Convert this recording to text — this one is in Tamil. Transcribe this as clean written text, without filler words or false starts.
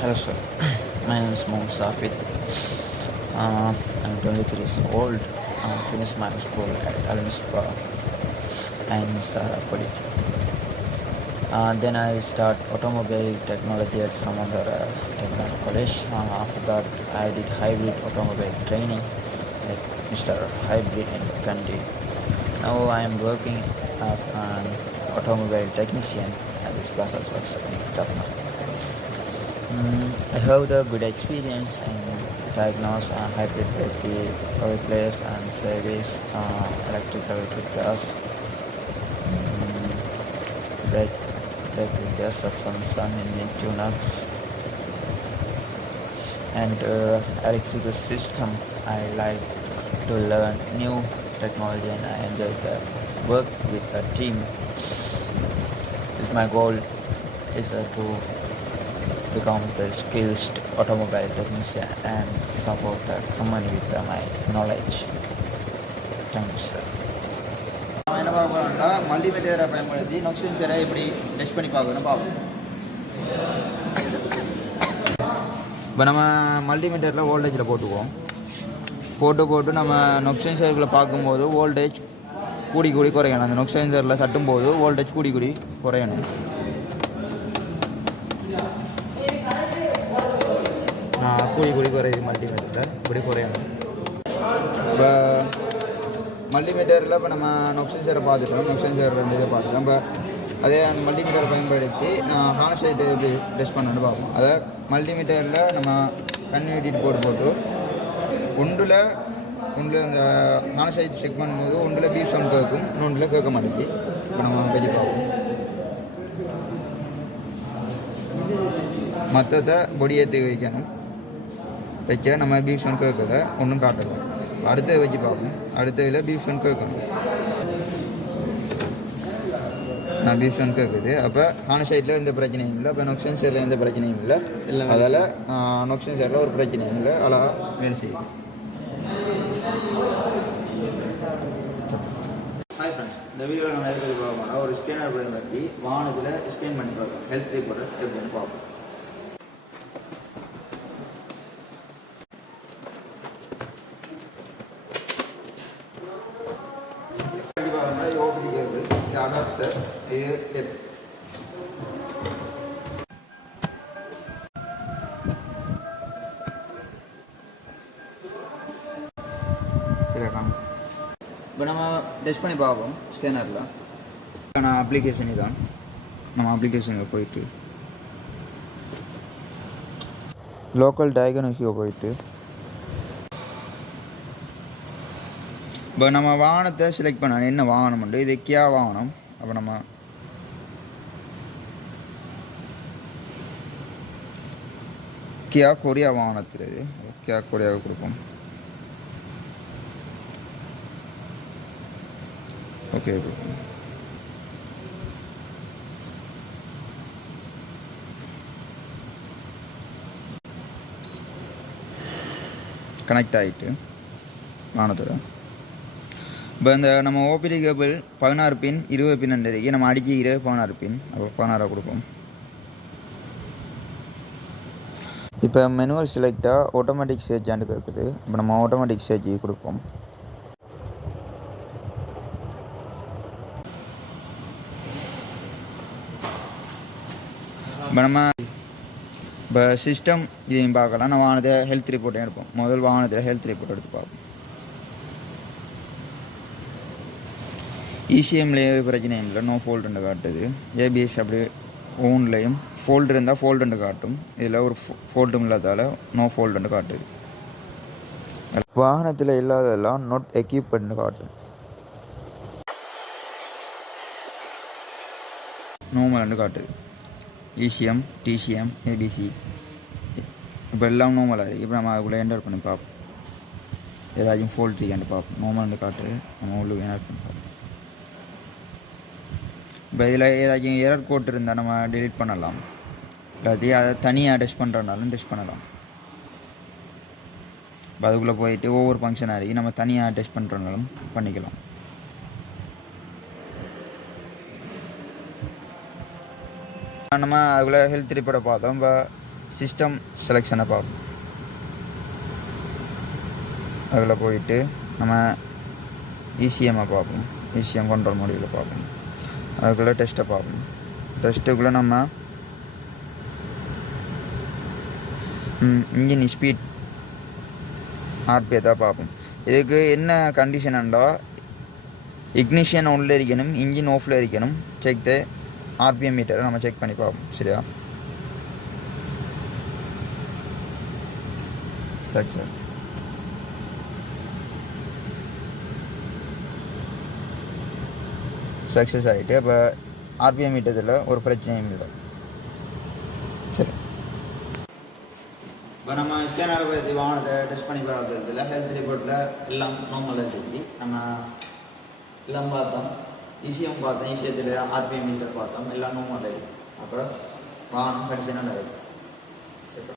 Hello, sir. My name is Mohammad Safid. I'm 23 years old. I finished my school at Al Misbah and Sarapudi. Then I start automobile technology at some other technical college. After that, I did hybrid automobile training at Mr. Hybrid in Kandy. Now I am working as an automobile technician at this Plaza workshop in Tafna. I have the good experience in diagnose hybrid brake replace and service electrical repairs, brake repair, suspension, engine tune-ups, and electrical system. I like to learn new technology and I enjoy the work with a team. Is my goal is to become the skilled automobile technician and support the company with my knowledge. Thank you, sir. நம்ம என்ன பார்க்க போகிறோம்னா மல்டிமீட்டரை பயன்படுத்தி நொக்ஷன்ஸரை எப்படி டெஸ்ட் பண்ணி பார்க்கணும் பார்ப்போம். இப்போ நம்ம மல்டிமீட்டரில் வோல்டேஜில் போட்டு நம்ம நொக்ஷன்ஸர்களை பார்க்கும்போது வோல்டேஜ் கூடி குறையணும். அந்த நொக்ஷன்ஸரில் தட்டும்போது வோல்டேஜ் கூடி குறையணும். கூடி குறையுது மல்டிமீட்டரில் இப்படி குறையணும். இப்போ மல்டிமீட்டரில் இப்போ நம்ம நொக்ஷன்ஸரை பார்த்துட்டோம், நொக்ஷன்ஸர் இதை பார்த்துட்டோம். இப்போ அதே அந்த மல்டிமீட்டரை பயன்படுத்தி ஹானசைட்டு எப்படி டெஸ்ட் பண்ணணும்னு பார்ப்போம். அதை மல்டிமீட்டரில் நம்ம கன்வெர்ட்டிட் போட்டு ஒன்றில் அந்த ஹானசைட் செக் பண்ணும்போது ஒன்றில் பீப் சவுண்ட் கேட்கும், இன்னொன்றில் கேட்க மாட்டேங்குது. இப்போ நம்ம வெளியே பார்ப்போம். மற்றத்தை பொடி ஏற்றி வைக்க நம்ம பீப் சவுண்ட் கேட்கல, ஒன்றும் காட்டலை. அடுத்தது வச்சு பார்ப்போம். அடுத்ததில் பீப் சவுண்ட் கேட்கணும். நான் பீப் சவுண்ட் கேட்குது. அப்போ ஹானசைட்டில் எந்த பிரச்சனையும் இல்லை, இப்போ நொக்ஷன்ஸரில் எந்த பிரச்சனையும் இல்லை. அதால் நொக்ஷன்ஸரில் ஒரு பிரச்சனையும் இல்லை, அழகாக வேலை செய்யுது. ஹாய் ஃப்ரெண்ட்ஸ், இந்த வீடியோவில் நம்ம எதுக்கு பார்ப்போம்னா ஒரு ஸ்கேனர் பயன்படுத்தி வாகனத்தில் ஸ்கேன் பண்ணி பார்ப்போம். ஹெல்த் ரிப்போர்ட்டர் எப்படின்னு பார்ப்போம். அகத்த இது இப்போ நம்ம டெஸ்ட் பண்ணி பார்ப்போம். ஸ்கேனரில் நான் அப்ளிகேஷன் தான், நம்ம அப்ளிகேஷனில் போயிட்டு லோக்கல் டயக்னோஸ்டிக்கை போயிட்டு இப்போ நம்ம வாகனத்தை செலக்ட் பண்ணணும். என்ன வாகனம் உண்டு, இது கியா வாகனம். அப்போ நம்ம கியா கொரியா வாகனத்தில் இது கியா கொரியாவுக்கு கொடுப்போம். ஓகே, கனெக்ட் ஆகிட்டு வாகனத்தோட இப்போ இந்த நம்ம ஓபிடி கேபிள் 16 பின் 20 பின் அண்டருக்கு நம்ம அடிச்சு 16 பின். அப்போ 16 கொடுப்போம். இப்போ மெனுவல் செலக்டாக ஆட்டோமேட்டிக் சேஜான்னு கேட்குது. இப்போ நம்ம ஆட்டோமேட்டிக் சேஜ் கொடுப்போம். இப்போ நம்ம இப்போ சிஸ்டம் இதையும் பார்க்கலாம். நம்ம வாகனத்தை ஹெல்த் ரிப்போர்ட்டையும் எடுப்போம். முதல் வாகனத்தில் ஹெல்த் ரிப்போர்ட் எடுத்து பார்ப்போம். இசிஎம்லேயே ஒரு பிரச்சனையும் இல்லை, நோ ஃபோல்டுன்னு காட்டுது. ஏபிஎஸ் அப்படி ஓன்லேயும் ஃபோல்டு இருந்தால் ஃபோல்டுன்னு காட்டும். இதில் ஒரு ஃபோல்டும் இல்லாதால் நோ ஃபோல்டுன்னு காட்டுது. வாகனத்தில் இல்லாததெல்லாம் நாட் எக்யூப்டுன்னு காட்டும். நோமல்னு காட்டுது. இசிஎம், டிசிஎம், ஏபிசி இப்போ எல்லாம் நோமலாக இருக்குது. இப்போ நம்ம அதுக்குள்ளே என்டர் பண்ணி பார்ப்போம். ஏதாச்சும் ஃபோல்ட் இருக்கான்னு பார்ப்போம். நோமல்னு காட்டுது, நம்ம உள்ளே என்டர் பண்ணி பார்ப்போம். இப்போ இதில் ஏதாச்சும் எரர் கோட் இருந்தால் நம்ம டெலிட் பண்ணலாம், இல்லாட்டி அதை தனியாக டெஸ்ட் பண்ணுறனாலும் டெஸ்ட் பண்ணலாம். இப்போ அதுக்குள்ளே போயிட்டு ஒவ்வொரு ஃபங்க்ஷனாக நம்ம தனியாக டெஸ்ட் பண்ணுறனாலும் பண்ணிக்கலாம். நம்ம அதுக்குள்ளே ஹெல்த் ரிப்போர்ட்டை பார்த்தோம். இப்போ சிஸ்டம் செலெக்ஷனை பார்ப்போம். அதில் போயிட்டு நம்ம இசிஎம்மை பார்ப்போம். இசிஎம் கண்ட்ரோல் மாடியூலை பார்ப்போம். அதுக்குள்ளே டெஸ்ட்டை பார்ப்போம். டெஸ்ட்டுக்குள்ளே நம்ம இன்ஜின் ஸ்பீட் ஆர்பியை தான் பார்ப்போம். இதுக்கு என்ன கண்டிஷன்டா இக்னிஷன் ஒன்றில் இருக்கணும், இன்ஜின் ஆஃபில் இருக்கணும். செக் த ஆர்பிஎம் மீட்டரை நம்ம செக் பண்ணி பார்ப்போம். சரியா? சக்ஸஸ் ஆகிட்டு அப்போ ஆர்பிஎம் மீட்டரில் ஒரு பிரச்சனையும் இல்லை. சரி, இப்போ நம்ம ஸ்கேனர் பற்றி வாகனத்தை டெஸ்ட் பண்ணி பார்த்ததில் ஹெல்த் ரிப்போர்ட்டில் எல்லாம் நார்மலாக சொல்லி நம்ம எல்லாம் பார்த்தோம். இசிஎம் பார்த்தோம், இசிஎத்தில் ஆர்பிஎம் மீட்டர் பார்த்தோம், எல்லாம் நார்மலாக இருக்குது. அப்போ வாகனம் கண்டிஷனாக இருக்குது.